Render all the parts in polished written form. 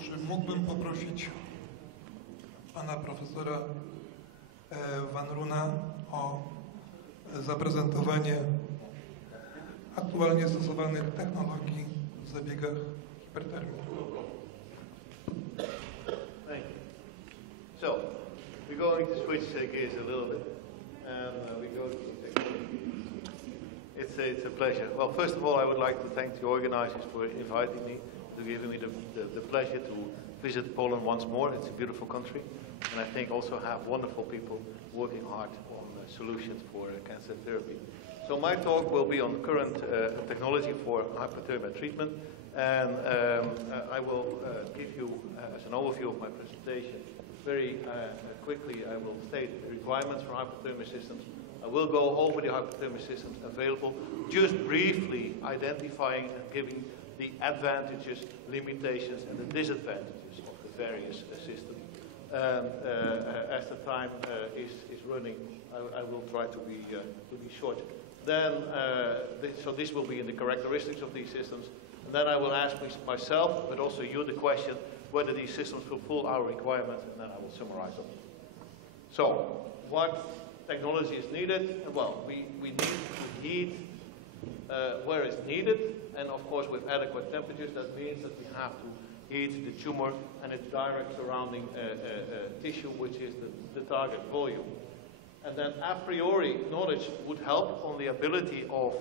Czy mógłbym poprosić pana profesora Van Rhoona o zaprezentowanie aktualnie stosowanych technologii w zabiegach hipertermii? Thank you. So, we're going to switch gears a little bit, and we go to technology. It's a pleasure. Well, first of all, I would like to thank the organizers for inviting me, to giving me the pleasure to visit Poland once more. It's a beautiful country, and I think also have wonderful people working hard on solutions for cancer therapy. So my talk will be on current technology for hyperthermia treatment, and I will give you, as an overview of my presentation, very quickly I will state the requirements for hyperthermia systems. I will go over the hyperthermia systems available, just briefly identifying and giving the advantages, limitations, and the disadvantages of the various systems. As the time is running, I will try to be short. Then, so this will be in the characteristics of these systems, and then I will ask myself, but also you, the question whether these systems fulfill our requirements, and then I will summarize them. So, what technology is needed? Well, we need to heat where it's needed, and of course with adequate temperatures. That means that we have to heat the tumor and its direct surrounding tissue, which is the target volume. And then a priori knowledge would help on the ability of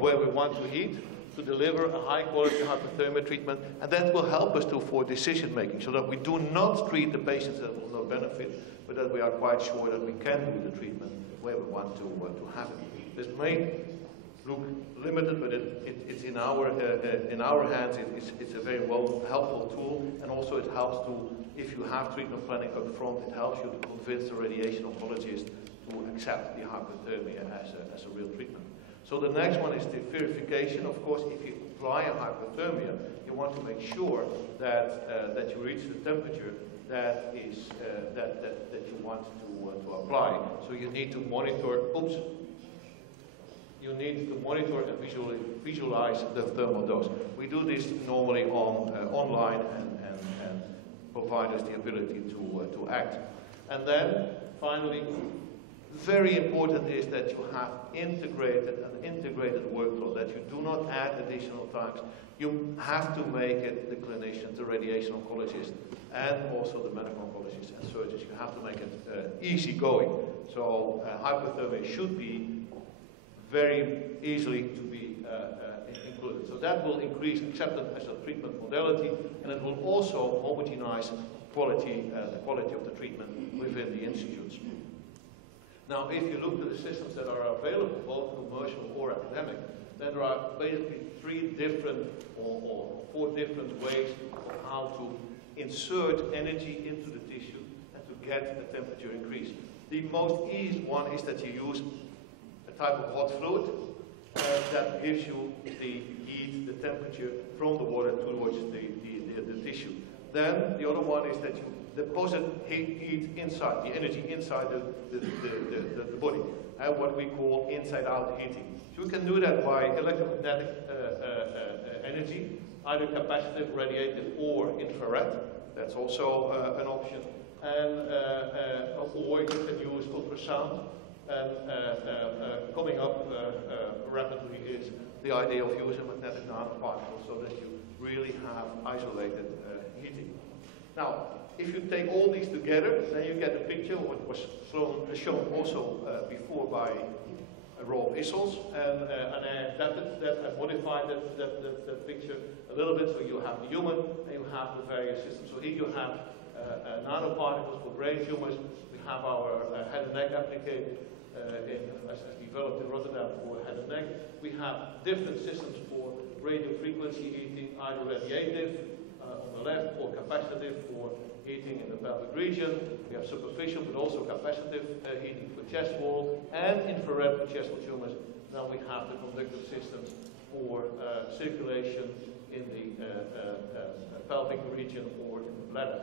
where we want to heat to deliver a high quality hyperthermia treatment, and that will help us for decision making, so that we do not treat the patients that will not benefit, but that we are quite sure that we can do the treatment where we want to have it. This may look limited, but it's in our hands. It's a very helpful tool, and also it helps to, if you have treatment planning up front, it helps you to convince the radiation oncologist to accept the hyperthermia as a real treatment. So the next one is the verification. Of course, if you apply a hyperthermia, you want to make sure that you reach the temperature that you want to apply. So you need to monitor. You need to monitor and visualize the thermal dose. We do this normally online and provide us the ability to act. And then finally, very important is that you have an integrated workflow, that you do not add additional tasks. You have to make it the clinician, the radiation oncologist, and also the medical oncologist and surgeons. You have to make it easy going. So hyperthermia should be very easily to be included. So that will increase acceptance as a treatment modality, and it will also homogenize the quality of the treatment within the institutes. Now, if you look at the systems that are available, both commercial or academic, then there are basically three different or four different ways of how to insert energy into the tissue and to get the temperature increase. The most easy one is that you use a type of hot fluid that gives you the heat, the temperature from the water towards the tissue. Then the other one is that you deposit heat inside, the energy inside the body, what we call inside-out heating. So we can do that by electromagnetic energy, either capacitive, radiative, or infrared. That's also an option. And or you can use ultrasound. And coming up rapidly is the idea of using magnetic nanoparticles, so that you really have isolated heating. Now, if you take all these together, then you get a picture, what was shown also before by Rob Issels, and I adapted that, I modified that picture a little bit, so you have the human and you have the various systems. So here you have nanoparticles for brain tumors. We have our head and neck applicator as developed in Rotterdam for head and neck. We have different systems for radio frequency heating, either radiative on the left or capacitive for heating in the pelvic region. We have superficial but also capacitive heating for chest wall, and infrared for chest wall tumors. Then we have the conductive systems for circulation in the pelvic region or in the bladder.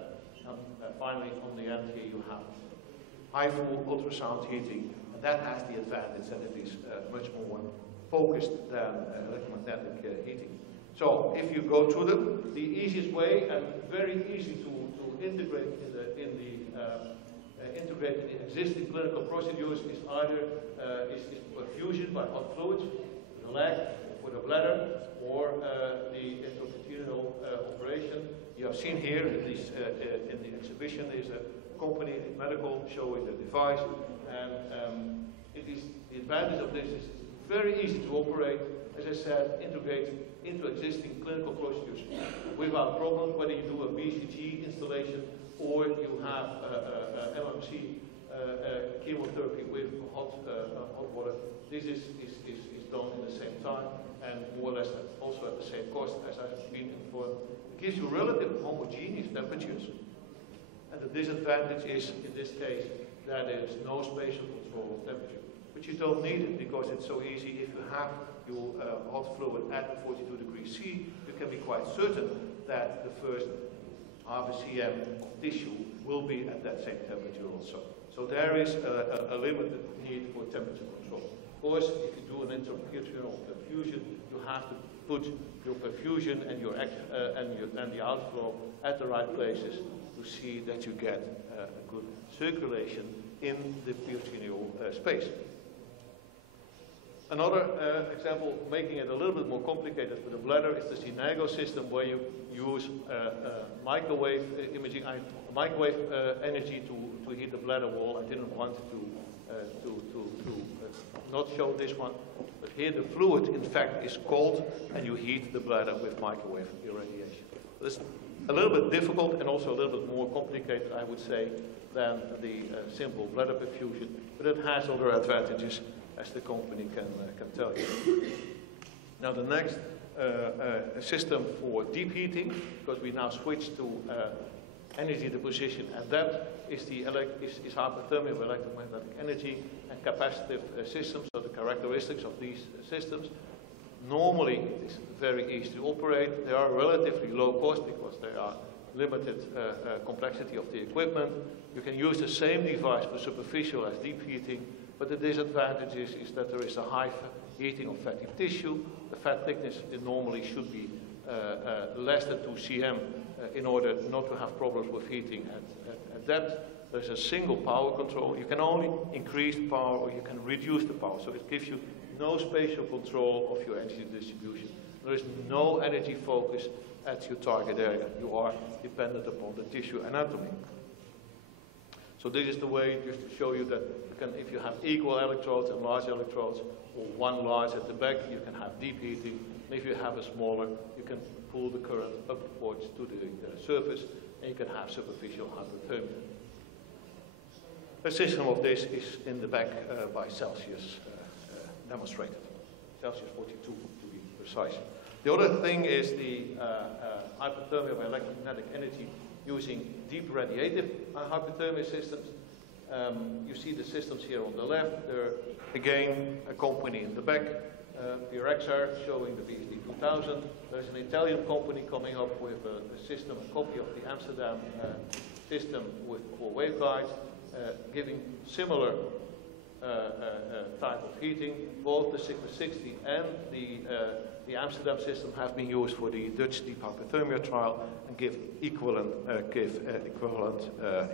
And finally, on the end here, you have high flow ultrasound heating, and that has the advantage that it is much more focused than electromagnetic heating. So if you go through them, the easiest way and very easy to integrate integrate in existing clinical procedures is either perfusion by hot fluids, the leg, for the bladder, or the intracranial operation. You have seen here in the exhibition is a company medical showing the device, and the advantage of this is it's very easy to operate. As I said, integrate into existing clinical procedures without problems, whether you do a BCG installation or you have MMC chemotherapy with hot water. This is done in the same time and more or less also at the same cost as I've been informed. It gives you relatively homogeneous temperatures. And the disadvantage is, in this case, that there is no spatial control of temperature. But you don't need it because it's so easy. If you have your hot fluid at 42 degrees C, you can be quite certain that the first half a cm of tissue will be at that same temperature also. So there is a limited need for temperature control. Of course, if you do an intraperitoneal perfusion, you have to put your perfusion and the outflow at the right places to see that you get a good circulation in the peritoneal space. Another example, making it a little bit more complicated for the bladder, is the Synago system, where you use microwave imaging, microwave energy to heat the bladder wall. I didn't want to not show this one, but here the fluid, in fact, is cold, and you heat the bladder with microwave irradiation. It's a little bit difficult and also a little bit more complicated, I would say, than the simple bladder perfusion, but it has other advantages, as the company can tell you. Now the next system for deep heating, because we now switch to energy deposition at depth, is hyperthermia of electromagnetic energy and capacitive systems. So the characteristics of these systems. Normally it is very easy to operate. They are relatively low cost because they are limited complexity of the equipment. You can use the same device for superficial as deep heating. But the disadvantage is that there is a high heating of fatty tissue. The fat thickness normally should be less than 2 cm in order not to have problems with heating at depth. There's a single power control. You can only increase the power or you can reduce the power. So it gives you no spatial control of your energy distribution. There is no energy focus at your target area. You are dependent upon the tissue anatomy. So this is the way just to show you that you can, if you have equal electrodes and large electrodes, or one large at the back, you can have deep heating. And if you have a smaller, you can pull the current upwards to the surface, and you can have superficial hyperthermia. A system of this is in the back by Celsius demonstrated. Celsius 42 to be precise. The other thing is the hyperthermia of electromagnetic energy using deep radiative hyperthermia systems. You see the systems here on the left. There, again, a company in the back, Piekarach showing the BSD 2000. There's an Italian company coming up with a system, a copy of the Amsterdam system for waveguides, giving similar type of heating. Both the Sigma 60 and the Amsterdam system have been used for the Dutch deep hyperthermia trial and give equivalent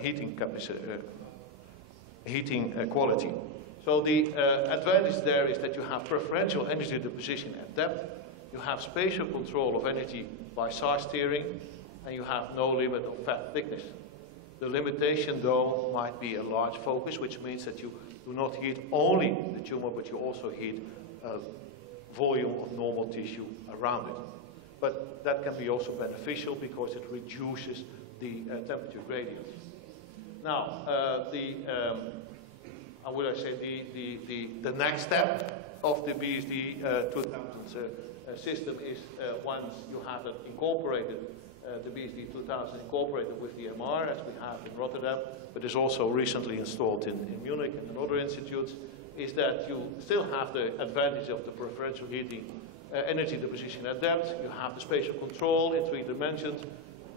heating quality. So the advantage there is that you have preferential energy deposition at depth, you have spatial control of energy by size steering, and you have no limit of fat thickness. The limitation, though, might be a large focus, which means that you do not heat only the tumor, but you also heat volume of normal tissue around it. But that can be also beneficial because it reduces the temperature gradient. Now, the next step of the BSD 2000 system is once you have it incorporated, the BSD 2000 incorporated with the MR, as we have in Rotterdam, but is also recently installed in Munich and in other institutes, is that you still have the advantage of the preferential heating energy deposition at depth. You have the spatial control in 3 dimensions,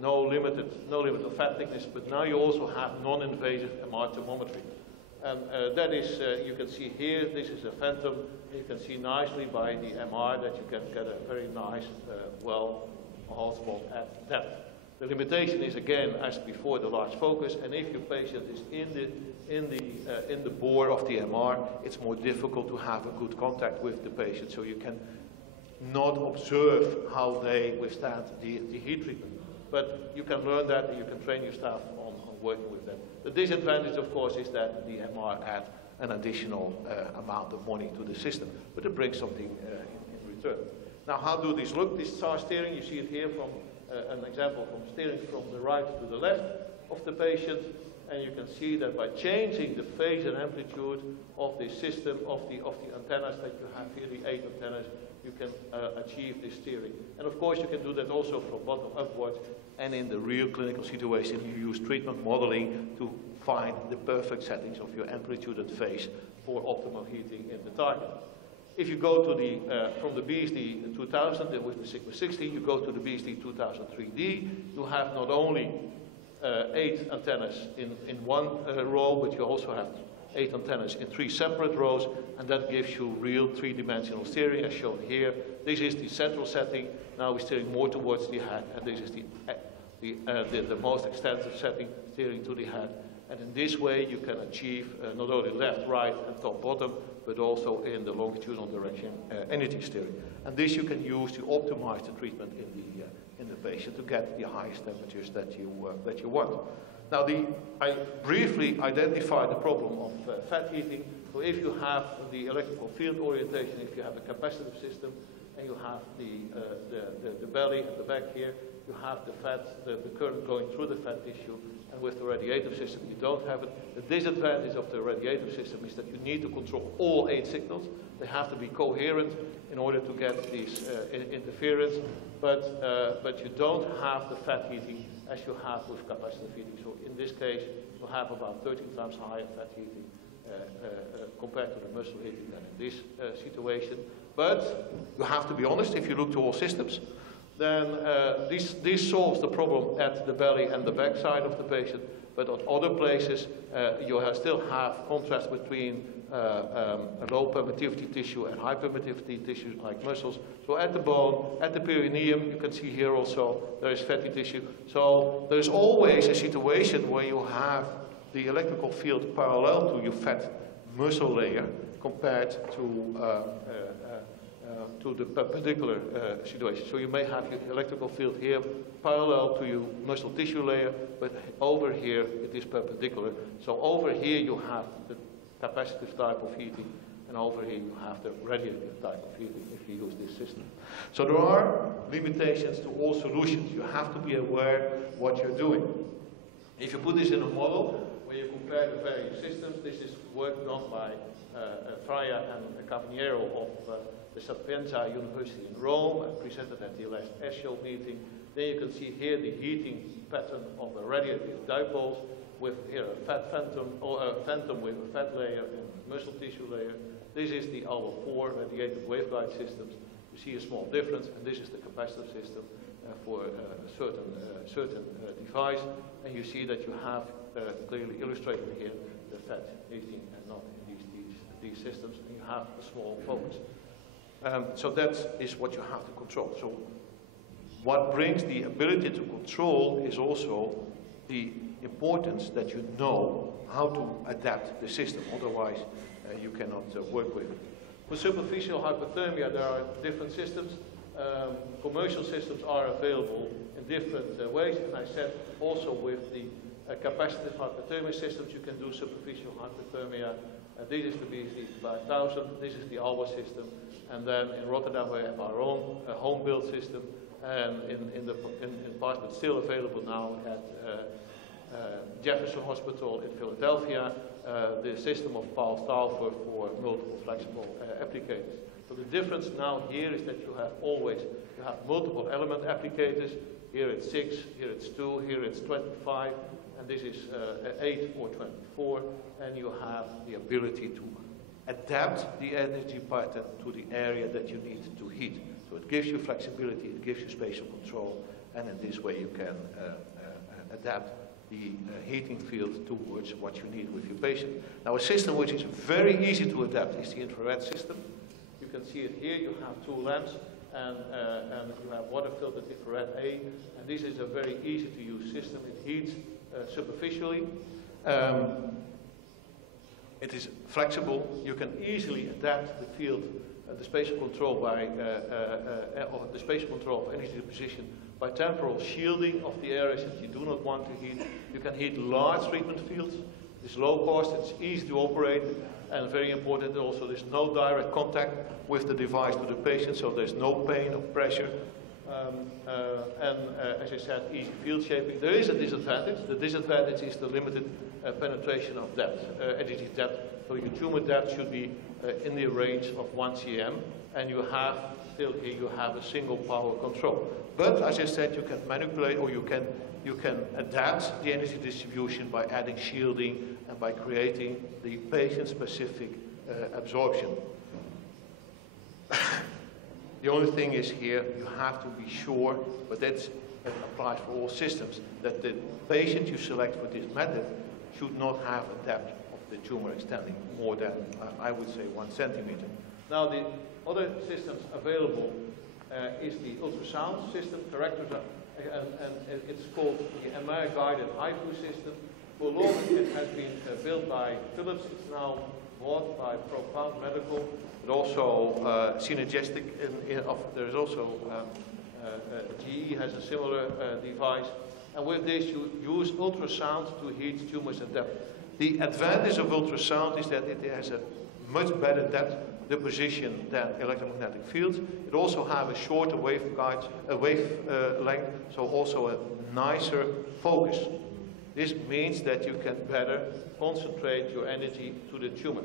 no limit of fat thickness, but now you also have non-invasive MR thermometry. And that is, you can see here, this is a phantom. You can see nicely by the MR that you can get a very nice, well, hotspot at depth. The limitation is, again, as before, the large focus, and if your patient is in the bore of the MR, it's more difficult to have a good contact with the patient, so you can not observe how they withstand the heat treatment. But you can learn that, and you can train your staff on working with that. The disadvantage, of course, is that the MR adds an additional amount of money to the system, but it brings something in return. Now, how do these look? This SAR steering, you see it here from an example from steering from the right to the left of the patient, and you can see that by changing the phase and amplitude of the system, of the antennas that you have here, the 8 antennas, you can achieve this steering. And of course, you can do that also from bottom upwards, and in the real clinical situation, you use treatment modeling to find the perfect settings of your amplitude and phase for optimal heating in the target. If you go to the, from the BSD 2000 with the Sigma 60, you go to the BSD 2000 3D, you have not only 8 antennas in one row, but you also have 8 antennas in 3 separate rows, and that gives you real 3-dimensional steering as shown here. This is the central setting. Now we're steering more towards the head, and this is the most extensive setting, steering to the head. And in this way, you can achieve not only left, right, and top, bottom, but also in the longitudinal direction energy steering. And this you can use to optimize the treatment in the patient to get the highest temperatures that you want. Now, I briefly identified the problem of fat heating. So if you have the electrical field orientation, if you have a capacitive system, and you have the belly and the back here, you have the fat, the current going through the fat tissue, and with the radiative system you don't have it. The disadvantage of the radiative system is that you need to control all 8 signals. They have to be coherent in order to get these interference, but you don't have the fat heating as you have with capacitive heating. So in this case, you have about 13 times higher fat heating compared to the muscle heating than in this situation. But you have to be honest, if you look to all systems, then this solves the problem at the belly and the back side of the patient. But on other places, you still have contrast between low permittivity tissue and high permittivity tissue like muscles. So at the bone, at the perineum, you can see here also there is fatty tissue. So there's always a situation where you have the electrical field parallel to your fat muscle layer compared to the perpendicular situation. So you may have your electrical field here parallel to your muscle tissue layer, but over here it is perpendicular. So over here you have the capacitive type of heating, and over here you have the radiative type of heating if you use this system. So there are limitations to all solutions. You have to be aware what you're doing. If you put this in a model where you compare the various systems, this is work done by Freya and Cavaniero of the Sapienza University in Rome, and presented at the last ESHO meeting. Then you can see here the heating pattern of the radiative dipoles with here a fat phantom, or a phantom with a fat layer and muscle tissue layer. This is the ALWA4 radiative waveguide systems. You see a small difference, and this is the capacitive system for a certain device. And you see that you have clearly illustrated here the fat heating and not in these systems, and you have a small focus. So that is what you have to control. So what brings the ability to control is also the importance that you know how to adapt the system. Otherwise, you cannot work with it. For superficial hyperthermia, there are different systems. Commercial systems are available in different ways. And I said also with the capacitive hyperthermia systems, you can do superficial hyperthermia. This is the BSD 5000. This is the ALWA system. And then in Rotterdam we have our own home-built system, and in parts, but still available now at Jefferson Hospital in Philadelphia, the system of Paul Stauffer for multiple flexible applicators. So the difference now here is that you have multiple element applicators. Here it's 6, here it's 2, here it's 25, and this is 8 or 24, and you have the ability to adapt the energy pattern to the area that you need to heat. So it gives you flexibility, it gives you spatial control, and in this way you can adapt the heating field towards what you need with your patient. Now, a system which is very easy to adapt is the infrared system. You can see it here. You have two lamps, and you have water-filtered infrared A, and this is a very easy-to-use system. It heats superficially. It is flexible. You can easily adapt the field, the spatial control by or the spatial control of energy position by temporal shielding of the areas that you do not want to heat. You can heat large treatment fields. It's low cost. It's easy to operate, and very important also, there's no direct contact with the device to the patient, so there's no pain or pressure. As I said, easy field shaping. There is a disadvantage. The disadvantage is the limited penetration of depth, energy depth. So your tumor depth should be in the range of 1 cm, and you have, still here, you have a single power control. But as I said, you can manipulate, or you can adapt the energy distribution by adding shielding and by creating the patient-specific absorption. The only thing is here, you have to be sure, but that applies for all systems, that the patient you select for this method should not have a depth of the tumor extending more than, I would say, 1 centimeter. Now, the other systems available is the ultrasound system, and it's called the MR-guided HIFU system. For long, it has been built by Philips. It's now bought by Prof Medical. But also synergistic. There is also GE has a similar device, and with this you use ultrasound to heat tumors in depth. The advantage of ultrasound is that it has a much better depth deposition than electromagnetic fields. It also has a shorter wavelength, so also a nicer focus. This means that you can better concentrate your energy to the tumor.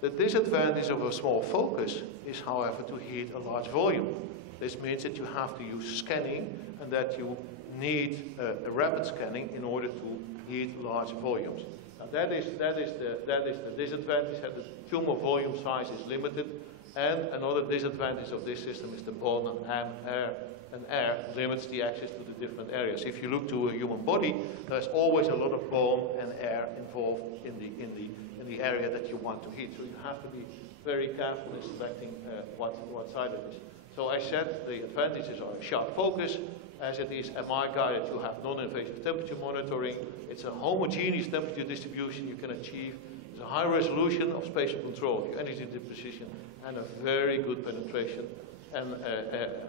The disadvantage of a small focus is, however, to heat a large volume. This means that you have to use scanning, and that you need a rapid scanning in order to heat large volumes. Now that is the disadvantage, that the tumor volume size is limited, and another disadvantage of this system is the bone and air limits the access to the different areas. If you look to a human body, there's always a lot of bone and air involved in the area that you want to heat. So you have to be very careful in selecting what side it is. So I said the advantages are sharp focus. As it is MR-guided, you have non-invasive temperature monitoring. It's a homogeneous temperature distribution you can achieve. It's a high resolution of spatial control of your energy disposition, and a very good penetration. And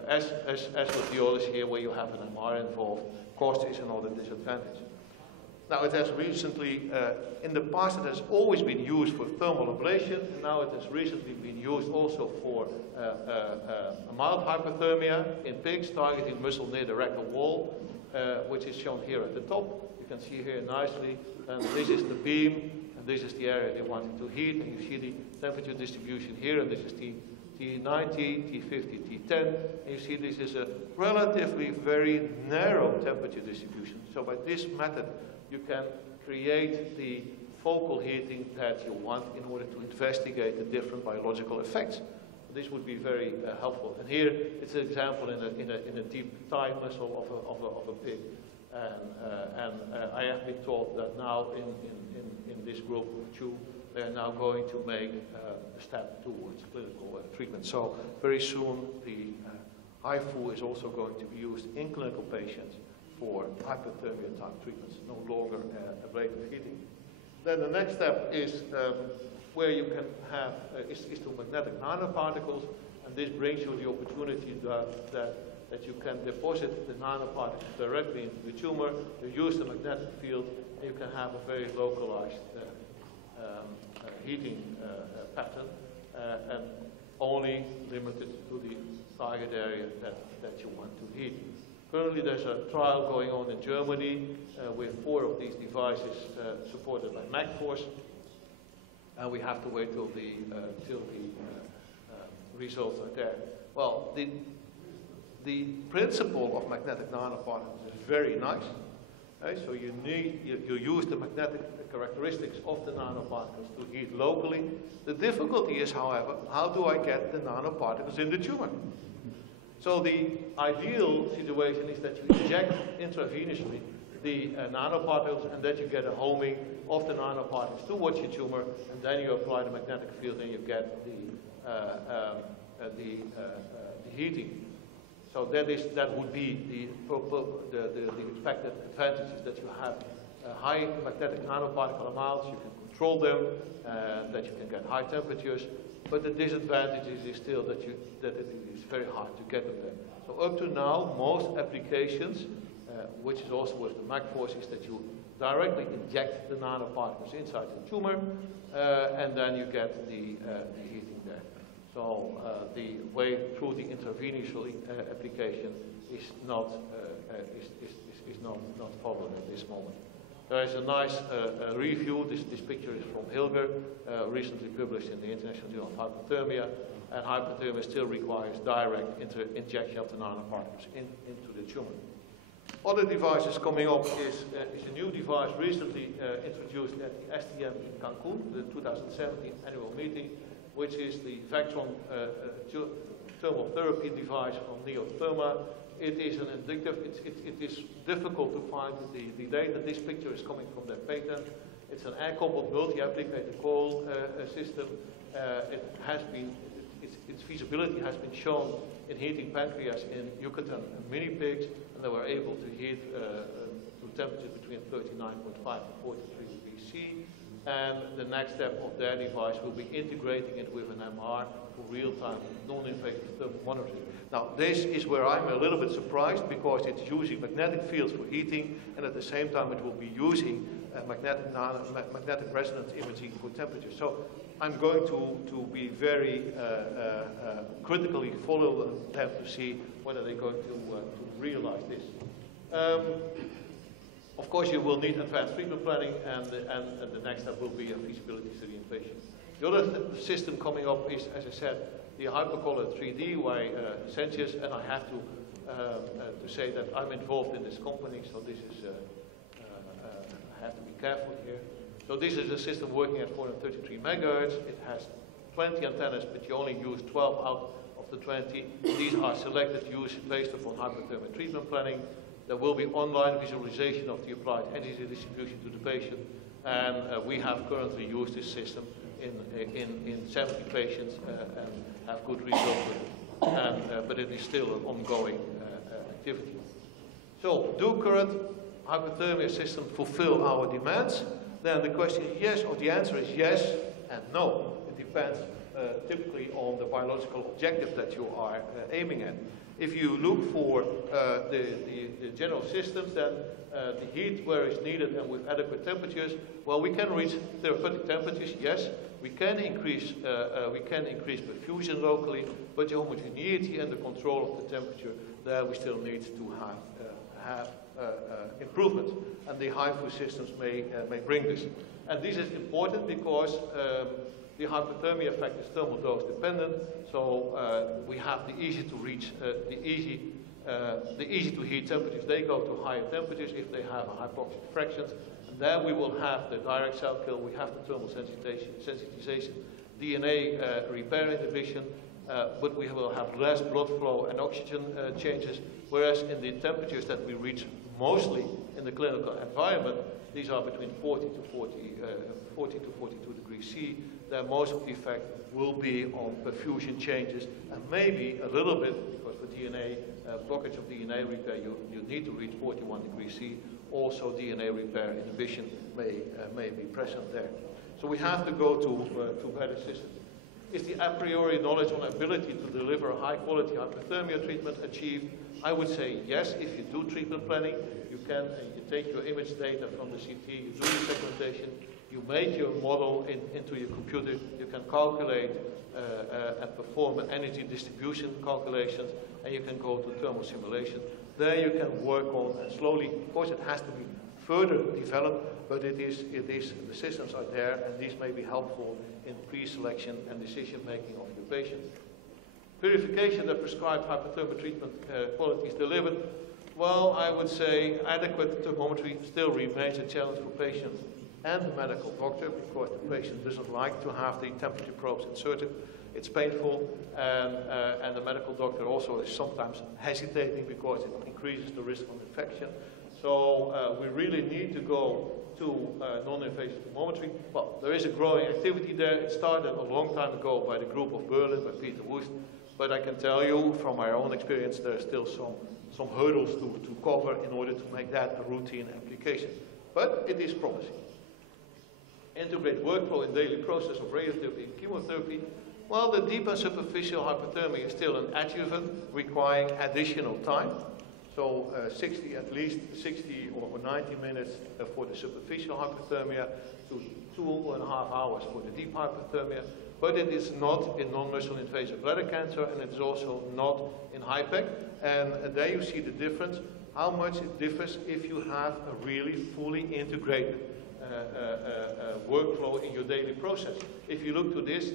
as with the others here, where you have an MR involved, cost is another disadvantage. Now, it has recently, in the past, it has always been used for thermal ablation, and now it has recently been used also for a mild hyperthermia in pigs, targeting muscle near the rectal wall, which is shown here at the top. You can see here nicely, and this is the beam, and this is the area they wanted to heat, and you see the temperature distribution here, and this is T90, T50, T10, and you see this is a relatively very narrow temperature distribution. So by this method, you can create the focal heating that you want in order to investigate the different biological effects. This would be very helpful. And here it's an example in a deep thigh muscle of a pig. And I have been told that now in this group of 2, they are now going to make a step towards clinical treatment. So very soon the HIFU is also going to be used in clinical patients for hyperthermia type treatments, no longer ablative heating. Then the next step is where you can have is to magnetic nanoparticles, and this brings you the opportunity that you can deposit the nanoparticles directly into the tumor. You use the magnetic field, and you can have a very localized heating pattern, and only limited to the target area that you want to heat. Currently, there's a trial going on in Germany with 4 of these devices supported by MagForce, and we have to wait till the results are there. Well, the principle of magnetic nanoparticles is very nice. Right? So you use the magnetic characteristics of the nanoparticles to heat locally. The difficulty is, however, how do I get the nanoparticles in the tumor? So the ideal situation is that you inject intravenously the nanoparticles, and then you get a homing of the nanoparticles towards your tumor, and then you apply the magnetic field, and you get the heating. So that would be the expected advantages, that you have high magnetic nanoparticle amounts, you can control them, that you can get high temperatures. But the disadvantage is still that it is very hard to get them there. So up to now, most applications, which is also with the MagForce, is that you directly inject the nanoparticles inside the tumor, and then you get the heating there. So the way through the intravenous application is not followed at this moment. There is a nice review. This picture is from Hilger, recently published in the International Journal of Hyperthermia. And hyperthermia still requires direct injection of the nanoparticles into the tumor. Other devices coming up is a new device recently introduced at the STM in Cancun, the 2017 annual meeting, which is the Vectron thermal therapy device from Neotherma. It is an addictive, it is difficult to find the data. This picture is coming from their patent. It's an air-coupled multi-applicator coil system. Its feasibility has been shown in heating pancreas in Yucatan and mini pigs, and they were able to heat to temperatures between 39.5 and 43 degrees C. And the next step of their device will be integrating it with an MR for real-time non-invasive thermal monitoring. Now, this is where I'm a little bit surprised, because it's using magnetic fields for heating, and at the same time it will be using magnetic resonance imaging for temperature. So I'm going to be very critically follow them to see whether they're going to realize this. Of course, you will need advanced treatment planning, and the next step will be a feasibility study in patients. The other system coming up is, as I said, the hypercolor 3D by Sensius, and I have to say that I'm involved in this company, so this is I have to be careful here. So this is a system working at 433 megahertz. It has 20 antennas, but you only use 12 out of the 20. These are selected use based upon hyperthermia treatment planning. There will be online visualization of the applied energy distribution to the patient, and we have currently used this system in 70 patients and have good results with it. But it is still an ongoing activity. So, do current hyperthermia systems fulfill our demands? Then the question is yes, or the answer is yes and no. It depends typically on the biological objective that you are aiming at. If you look for the general systems, then the heat where it's needed and with adequate temperatures, well, we can reach therapeutic temperatures, yes. We can increase perfusion locally, but the homogeneity and the control of the temperature, there we still need to have improvement. And the HIFU systems may bring this. And this is important because the hyperthermia effect is thermal dose dependent, so we have the easy to reach, the easy to heat temperatures. They go to higher temperatures if they have a hypoxic fractions. And there we will have the direct cell kill, we have the thermal sensitization, DNA repair inhibition, but we will have less blood flow and oxygen changes, whereas in the temperatures that we reach mostly in the clinical environment, these are between 40 to 42 degrees C, then most of the effect will be on perfusion changes, and maybe a little bit, because for DNA, blockage of DNA repair, you need to reach 41 degrees C. Also DNA repair inhibition may be present there. So we have to go to better systems. Is the a priori knowledge on ability to deliver high quality hyperthermia treatment achieved? I would say yes, if you do treatment planning. You can, you take your image data from the CT, you do your segmentation, you make your model into your computer, you can calculate and perform an energy distribution calculations, and you can go to thermal simulation. There you can work on, and slowly, of course it has to be further developed, but the systems are there, and these may be helpful in pre-selection and decision-making of your patient. Verification that prescribed hyperthermia treatment quality is delivered. Well, I would say adequate thermometry still remains a challenge for patients and the medical doctor, because the patient doesn't like to have the temperature probes inserted. It's painful, and the medical doctor also is sometimes hesitating because it increases the risk of infection. So we really need to go to non-invasive thermometry. Well, there is a growing activity there. It started a long time ago by the group of Berlin, by Peter Wust. But I can tell you from my own experience, there are still some hurdles to cover in order to make that a routine application. But it is promising. Integrate workflow in daily process of radiotherapy and chemotherapy. Well, the deep and superficial hyperthermia is still an adjuvant requiring additional time. So at least 60 or 90 minutes for the superficial hyperthermia to 2.5 hours for the deep hyperthermia. But it is not in non-muscle invasive bladder cancer, and it is also not in HIPEC. And there you see the difference, how much it differs if you have a really fully integrated workflow in your daily process. If you look to these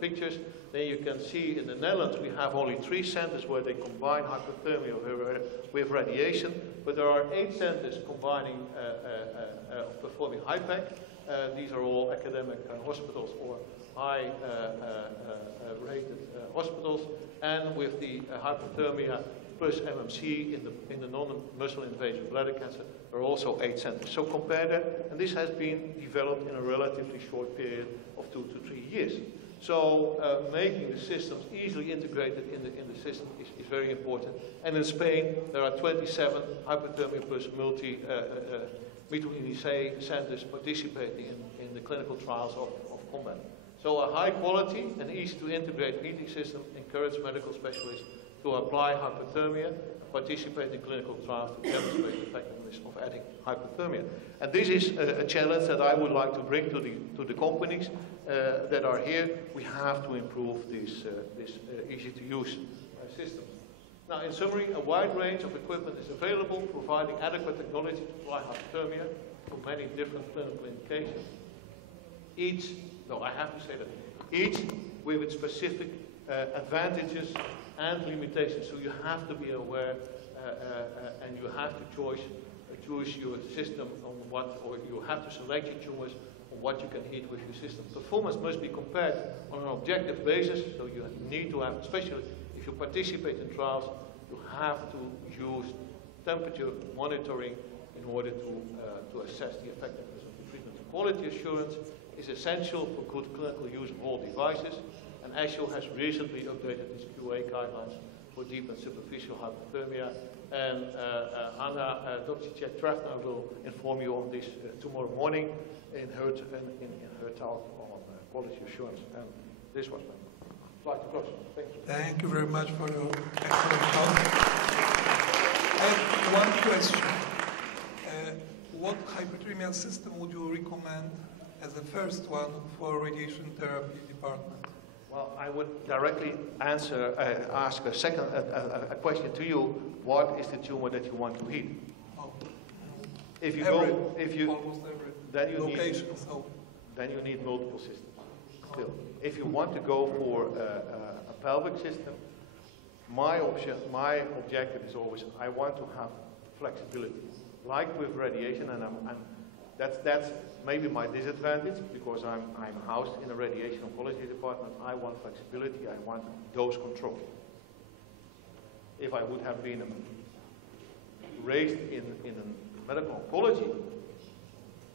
pictures, then you can see in the Netherlands we have only 3 centers where they combine hyperthermia with radiation, but there are 8 centers combining performing HIPEC. These are all academic hospitals or high rated hospitals, and with the hyperthermia plus MMC in the non-muscle invasive bladder cancer, there are also 8 centers. So compare that, and this has been developed in a relatively short period of 2 to 3 years. So making the systems easily integrated in the system is very important. And in Spain, there are 27 hyperthermia plus multi-unit centers participating in the clinical trials of combat. So a high quality and easy to integrate meeting system encourages medical specialists to apply hyperthermia and participate in clinical trials to demonstrate the effectiveness of adding hyperthermia. And this is a challenge that I would like to bring to the companies that are here. We have to improve this easy-to-use systems. Now, in summary, a wide range of equipment is available, providing adequate technology to apply hyperthermia for many different clinical indications. Each with its specific advantages and limitations. So you have to be aware and you have to choose your system on what, or you have to select your tumors on what you can hit with your system. Performance must be compared on an objective basis, so you need to have, especially if you participate in trials, you have to use temperature monitoring in order to assess the effectiveness of the treatment. Quality assurance is essential for good clinical use of all devices, and ASHO has recently updated its QA guidelines for deep and superficial hyperthermia. And Dr. Trefner will inform you on this tomorrow morning in her talk on quality assurance. And this was my slide to close. Thank you. Thank you very much for your excellent talk. I have one question. What hyperthermia system would you recommend as the first one for radiation therapy department? Well, I would directly ask a question to you. What is the tumor that you want to hit? Oh. If you almost every then then you need multiple systems. Still, if you want to go for a pelvic system, my objective is always I want to have flexibility, like with radiation, and that's maybe my disadvantage because I'm housed in a radiation oncology department. I want flexibility. I want dose control. If I would have been raised in a medical oncology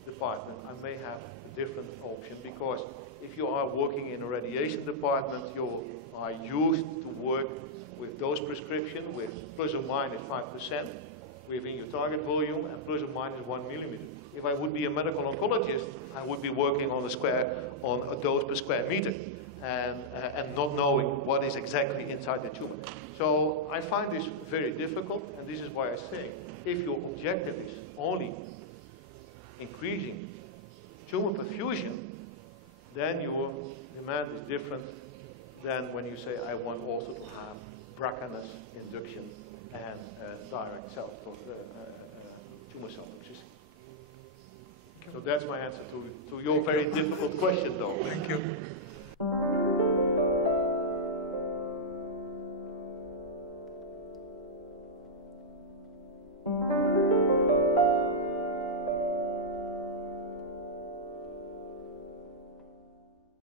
department, I may have a different option because if you are working in a radiation department, you are used to work with dose prescription with plus or minus 5% within your target volume and plus or minus 1 millimeter. If I would be a medical oncologist, I would be working on a dose per square meter and not knowing what is exactly inside the tumor. So I find this very difficult, and this is why I say, if your objective is only increasing tumor perfusion, then your demand is different than when you say, I want also to have BRCA induction and direct tumor cell toxicity. So that's my answer to your very difficult question, though. Thank you.